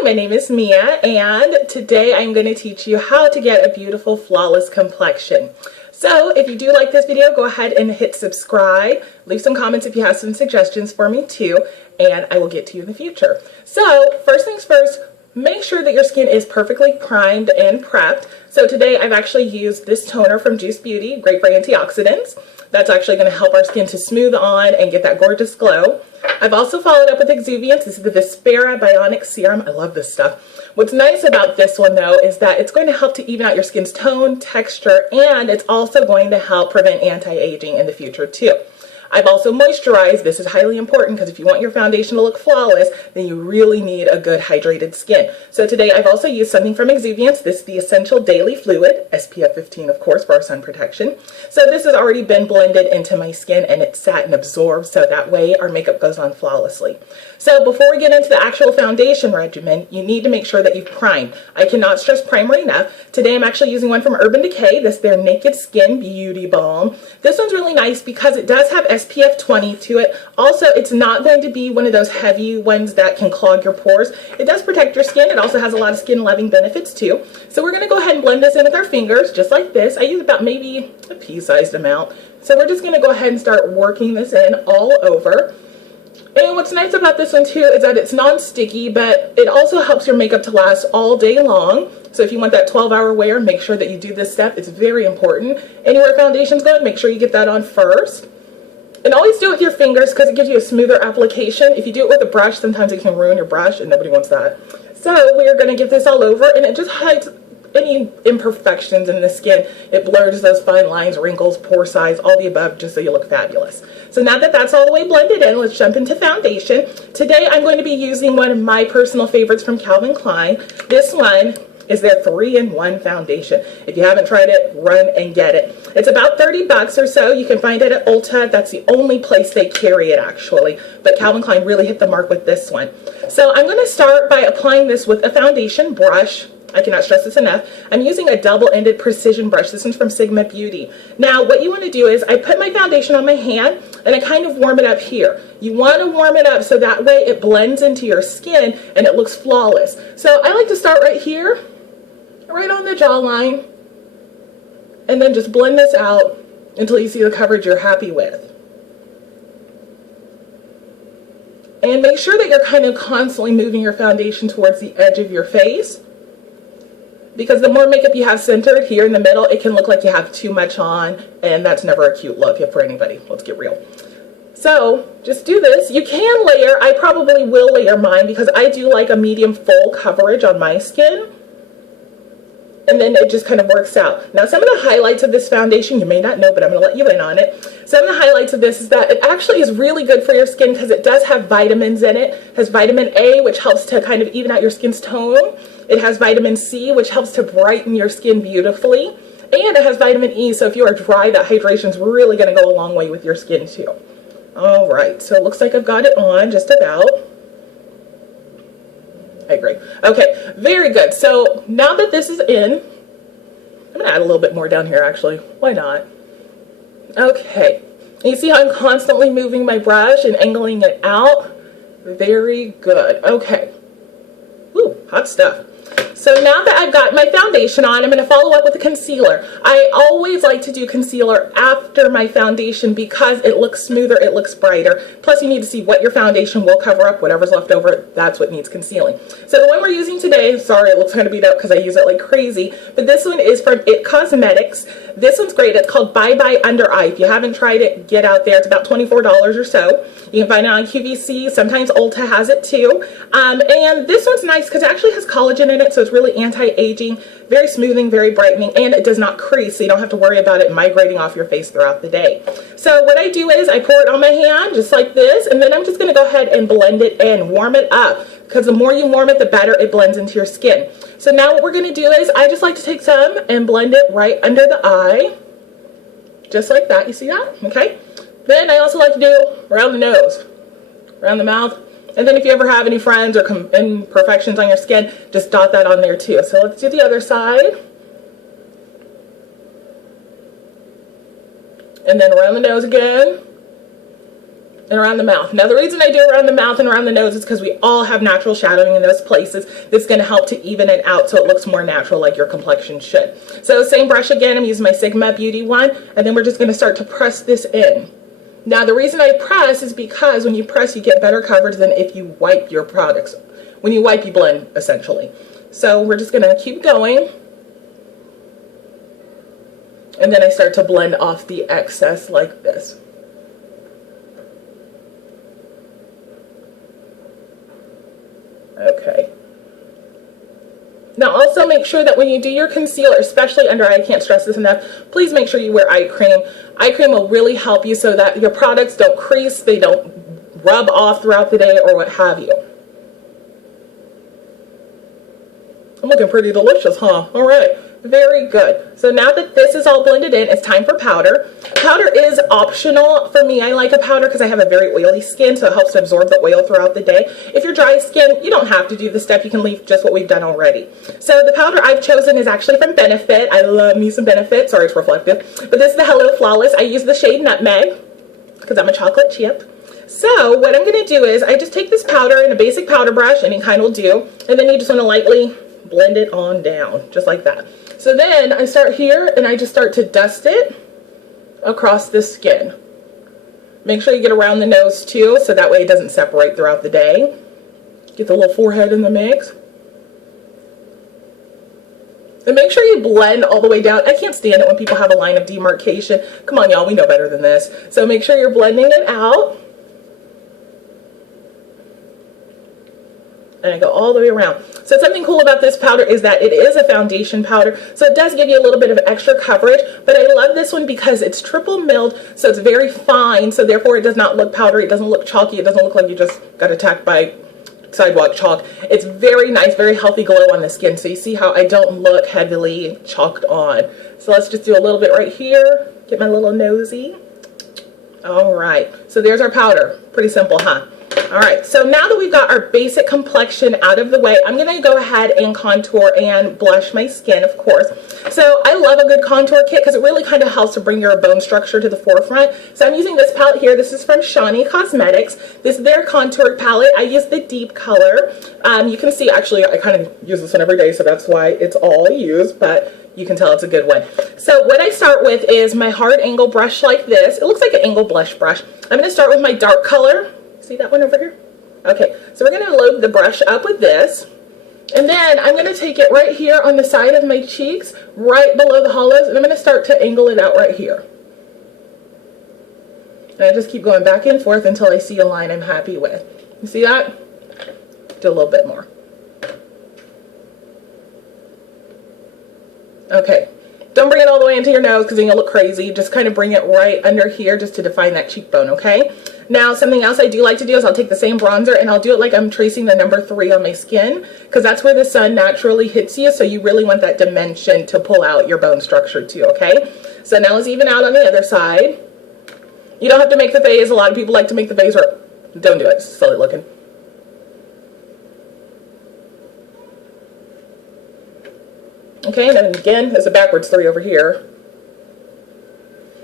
Hi, my name is Mia, and today I'm going to teach you how to get a beautiful, flawless complexion. So if you do like this video, go ahead and hit subscribe. Leave some comments if you have some suggestions for me too, and I will get to you in the future. So first things first, make sure that your skin is perfectly primed and prepped. So today I've actually used this toner from Juice Beauty, great for antioxidants. That's actually going to help our skin to smooth on and get that gorgeous glow. I've also followed up with exuviance. This is the Vespera Bionic Serum. I love this stuff. What's nice about this one though is that it's going to help to even out your skin's tone, texture, and it's also going to help prevent anti-aging in the future too. I've also moisturized. This is highly important because if you want your foundation to look flawless, then you really need a good hydrated skin. So today I've also used something from Exuviance. This is the Essential Daily Fluid, SPF 15 of course for our sun protection. So this has already been blended into my skin and it's sat and absorbed so that way our makeup goes on flawlessly. So before we get into the actual foundation regimen, you need to make sure that you've primed. I cannot stress primer enough. Today I'm actually using one from Urban Decay. This is their Naked Skin Beauty Balm. This one's really nice because it does have SPF 20 to it. Also, it's not going to be one of those heavy ones that can clog your pores. It does protect your skin. It also has a lot of skin loving benefits too. So we're going to go ahead and blend this in with our fingers just like this. I use about maybe a pea-sized amount. So we're just going to go ahead and start working this in all over. And what's nice about this one too is that it's non-sticky, but it also helps your makeup to last all day long. So if you want that 12-hour wear, make sure that you do this step. It's very important. Anywhere foundation's going, make sure you get that on first. And always do it with your fingers because it gives you a smoother application. If you do it with a brush, sometimes it can ruin your brush and nobody wants that. So we are going to give this all over and it just hides any imperfections in the skin. It blurs those fine lines, wrinkles, pore size, all the above, just so you look fabulous. So now that that's all the way blended in, let's jump into foundation. Today I'm going to be using one of my personal favorites from Calvin Klein. This one is their 3-in-1 foundation. If you haven't tried it, run and get it. It's about 30 bucks or so. You can find it at Ulta. That's the only place they carry it actually. But Calvin Klein really hit the mark with this one. So I'm going to start by applying this with a foundation brush. I cannot stress this enough. I'm using a double-ended precision brush. This one's from Sigma Beauty. Now, what you want to do is I put my foundation on my hand and I kind of warm it up here. You want to warm it up so that way it blends into your skin and it looks flawless. So I like to start right here, right on the jawline, and then just blend this out until you see the coverage you're happy with. And make sure that you're kind of constantly moving your foundation towards the edge of your face, because the more makeup you have centered here in the middle, it can look like you have too much on, and that's never a cute look for anybody. Let's get real. So just do this. You can layer. I probably will layer mine because I do like a medium full coverage on my skin. And then it just kind of works out. Now some of the highlights of this foundation, you may not know, but I'm going to let you in on it. Some of the highlights of this is that it actually is really good for your skin because it does have vitamins in it. It has vitamin A, which helps to kind of even out your skin's tone. It has vitamin C, which helps to brighten your skin beautifully. And it has vitamin E, so if you are dry, that hydration is really going to go a long way with your skin too. All right, so it looks like I've got it on just about. I agree. Okay, very good. So now that this is in, I'm going to add a little bit more down here actually. Why not? Okay. You see how I'm constantly moving my brush and angling it out? Very good. Okay. Ooh, hot stuff. So now that I've got my foundation on, I'm going to follow up with a concealer. I always like to do concealer after my foundation because it looks smoother, it looks brighter. Plus you need to see what your foundation will cover up. Whatever's left over, that's what needs concealing. So the one we're using today, sorry it looks kind of beat up because I use it like crazy, but this one is from It Cosmetics. This one's great. It's called Bye Bye Under Eye. If you haven't tried it, get out there. It's about $24 or so. You can find it on QVC. Sometimes Ulta has it too. And this one's nice because it actually has collagen in it, so it's really anti-aging, very smoothing, very brightening, and it does not crease, so you don't have to worry about it migrating off your face throughout the day. So what I do is I pour it on my hand just like this, and then I'm just going to go ahead and blend it in, warm it up, because the more you warm it, the better it blends into your skin. So now what we're going to do is I just like to take some and blend it right under the eye, just like that. You see that? Okay. Then I also like to do around the nose, around the mouth. And then if you ever have any friends or imperfections on your skin, just dot that on there too. So let's do the other side. And then around the nose again. and around the mouth. Now the reason I do around the mouth and around the nose is because we all have natural shadowing in those places. That's going to help to even it out so it looks more natural like your complexion should. So same brush again, I'm using my Sigma Beauty one, and then we're just going to start to press this in. Now the reason I press is because when you press you get better coverage than if you wipe your products. When you wipe you blend essentially. So we're just going to keep going. And then I start to blend off the excess like this. Okay. Now also make sure that when you do your concealer, especially under eye, I can't stress this enough, please make sure you wear eye cream. Eye cream will really help you so that your products don't crease, they don't rub off throughout the day or what have you. I'm looking pretty delicious, huh? All right. Very good. So now that this is all blended in, it's time for powder. Powder is optional. For me, I like a powder because I have a very oily skin, so it helps to absorb the oil throughout the day. If you're dry skin, you don't have to do this step. You can leave just what we've done already. So the powder I've chosen is actually from Benefit. I love me some Benefit. Sorry, it's reflective. But this is the Hello Flawless. I use the shade Nutmeg because I'm a chocolate chip. So what I'm going to do is I just take this powder in a basic powder brush, any kind will do, and then you just want to lightly blend it on down, just like that. So then I start here and I just start to dust it across the skin. Make sure you get around the nose too, so that way it doesn't separate throughout the day. Get the little forehead in the mix. And make sure you blend all the way down. I can't stand it when people have a line of demarcation. Come on, y'all, we know better than this. So make sure you're blending it out. And I go all the way around. So something cool about this powder is that it is a foundation powder, so it does give you a little bit of extra coverage, but I love this one because it's triple milled, so it's very fine, so therefore it does not look powdery, it doesn't look chalky, it doesn't look like you just got attacked by sidewalk chalk. It's very nice, very healthy glow on the skin, so you see how I don't look heavily chalked on. So let's just do a little bit right here, get my little nosy. All right, so there's our powder. Pretty simple, huh? All right, so now that we've got our basic complexion out of the way, I'm going to go ahead and contour and blush my skin, of course. So I love a good contour kit because it really kind of helps to bring your bone structure to the forefront. So I'm using this palette here. This is from Shawnee Cosmetics. This is their contour palette. I use the deep color. You can see, actually, I kind of use this one every day, so that's why it's all I use, but you can tell it's a good one. So what I start with is my hard angle brush like this. It looks like an angle blush brush. I'm going to start with my dark color. See that one over here? Okay, so we're going to load the brush up with this, and then I'm going to take it right here on the side of my cheeks, right below the hollows, and I'm going to start to angle it out right here. And I just keep going back and forth until I see a line I'm happy with. You see that? Do a little bit more. Okay, don't bring it all the way into your nose because then you'll look crazy. Just kind of bring it right under here just to define that cheekbone, okay? Now, something else I do like to do is I'll take the same bronzer and I'll do it like I'm tracing the number 3 on my skin because that's where the sun naturally hits you, so you really want that dimension to pull out your bone structure too, okay? So now let's even out on the other side. You don't have to make the face. A lot of people like to make the face, or don't do it. It's silly looking. Okay, and then again, there's a backwards 3 over here.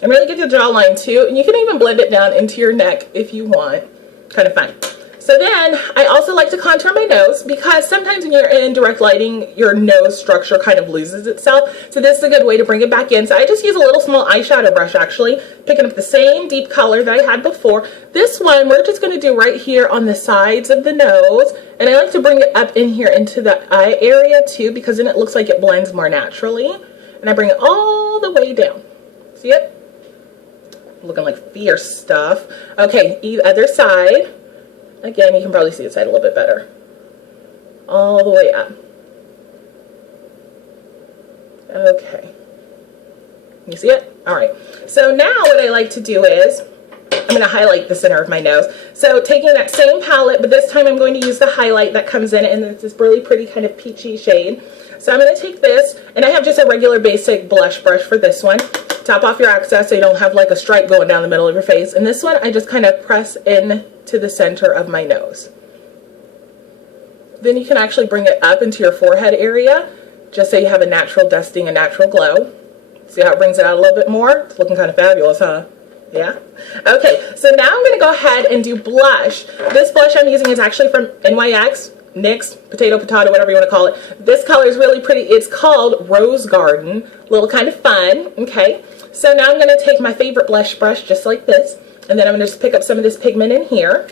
And really get the jawline too, and you can even blend it down into your neck if you want. Kind of fun. So then, I also like to contour my nose because sometimes when you're in direct lighting, your nose structure kind of loses itself. So this is a good way to bring it back in. So I just use a little small eyeshadow brush actually, picking up the same deep color that I had before. This one, we're just going to do right here on the sides of the nose. And I like to bring it up in here into the eye area too, because then it looks like it blends more naturally. And I bring it all the way down. See it? Looking like fierce stuff. Okay, other side. Again, you can probably see the side a little bit better. All the way up. Okay. You see it? All right. So now what I like to do is, I'm going to highlight the center of my nose. So taking that same palette, but this time I'm going to use the highlight that comes in it, and it's this really pretty kind of peachy shade. So I'm going to take this, and I have just a regular basic blush brush for this one. Top off your excess so you don't have like a stripe going down the middle of your face. And this one, I just kind of press in to the center of my nose. Then you can actually bring it up into your forehead area, just so you have a natural dusting, a natural glow. See how it brings it out a little bit more? It's looking kind of fabulous, huh? Yeah? Okay, so now I'm going to go ahead and do blush. This blush I'm using is actually from NYX, potato, whatever you want to call it. This color is really pretty. It's called Rose Garden. A little kind of fun. Okay, so now I'm going to take my favorite blush brush, just like this, and then I'm going to just pick up some of this pigment in here.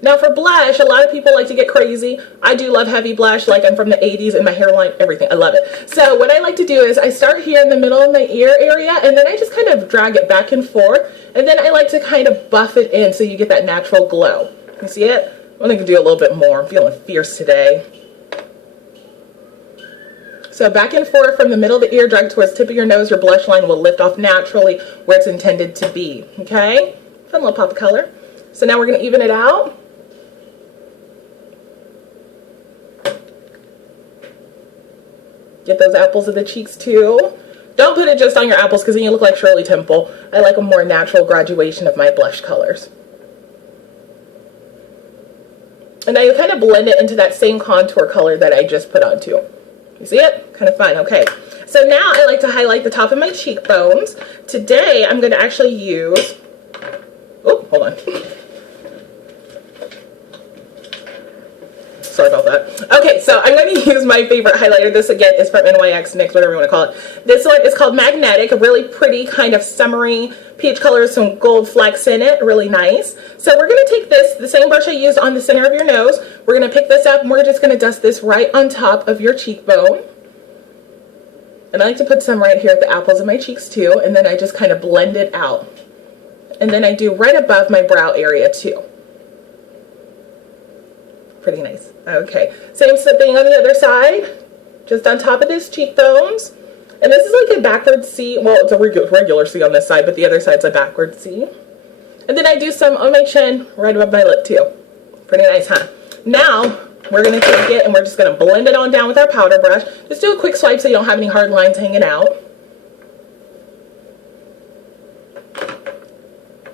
Now for blush, a lot of people like to get crazy. I do love heavy blush, like I'm from the 80s, and my hairline, everything. I love it. So what I like to do is I start here in the middle of my ear area, and then I just kind of drag it back and forth, and then I like to kind of buff it in so you get that natural glow. You see it? I'm going to do a little bit more. I'm feeling fierce today. So back and forth from the middle of the ear, drag towards the tip of your nose. Your blush line will lift off naturally where it's intended to be. Okay? Fun little pop of color. So now we're going to even it out. Get those apples of the cheeks too. Don't put it just on your apples because then you look like Shirley Temple. I like a more natural graduation of my blush colors. And now you kind of blend it into that same contour color that I just put on too. You see it? Kind of fun. Okay. So now I like to highlight the top of my cheekbones. Today I'm going to actually use... Oh, hold on. Sorry about that. Okay, so I'm going to use my favorite highlighter. This again is from NYX, whatever you want to call it. This one is called Magnetic, a really pretty kind of summery peach color with some gold flecks in it. Really nice. So we're going to take this, the same brush I used on the center of your nose. We're going to pick this up and we're just going to dust this right on top of your cheekbone. And I like to put some right here at the apples of my cheeks too. And then I just kind of blend it out. And then I do right above my brow area too. Pretty nice. Okay, same thing on the other side, just on top of his cheekbones. And this is like a backward C. Well, it's a regular C on this side, but the other side's a backward C. And then I do some on my chin, right above my lip too. Pretty nice, huh? Now, we're going to take it and we're just going to blend it on down with our powder brush. Just do a quick swipe so you don't have any hard lines hanging out.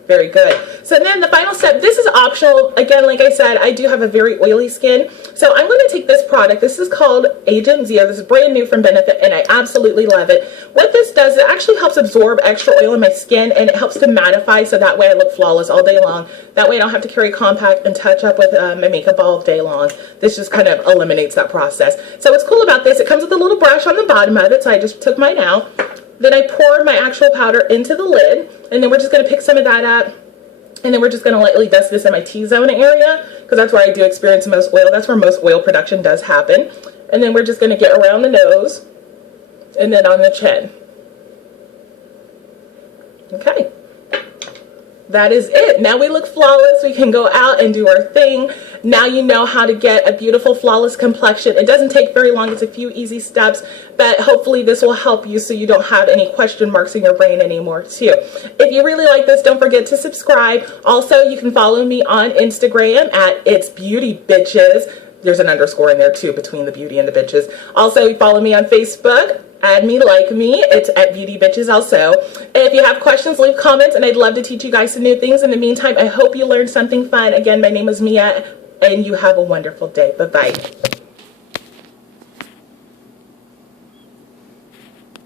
Very good. So then the final step, this is optional. Again, like I said, I do have a very oily skin. So I'm going to take this product. This is called Agent Zero. This is brand new from Benefit and I absolutely love it. What this does, it actually helps absorb extra oil in my skin and it helps to mattify so that way I look flawless all day long. That way I don't have to carry compact and touch up with my makeup all day long. This just kind of eliminates that process. So what's cool about this, it comes with a little brush on the bottom of it. So I just took mine out. Then I pour my actual powder into the lid, and then we're just going to pick some of that up, and then we're just going to lightly dust this in my T-zone area, because that's where I do experience the most oil. That's where most oil production does happen. And then we're just going to get around the nose, and then on the chin. Okay. That is it. Now we look flawless. We can go out and do our thing. Now you know how to get a beautiful, flawless complexion. It doesn't take very long. It's a few easy steps, but hopefully this will help you so you don't have any question marks in your brain anymore too. If you really like this, don't forget to subscribe. Also, you can follow me on Instagram at It's Beauty Bitches. There's an underscore in there too between the beauty and the bitches. Also, follow me on Facebook. Add me, like me. It's at Beauty Bitches also. And if you have questions, leave comments, and I'd love to teach you guys some new things. In the meantime, I hope you learned something fun. Again, my name is Mia, and you have a wonderful day. Bye-bye.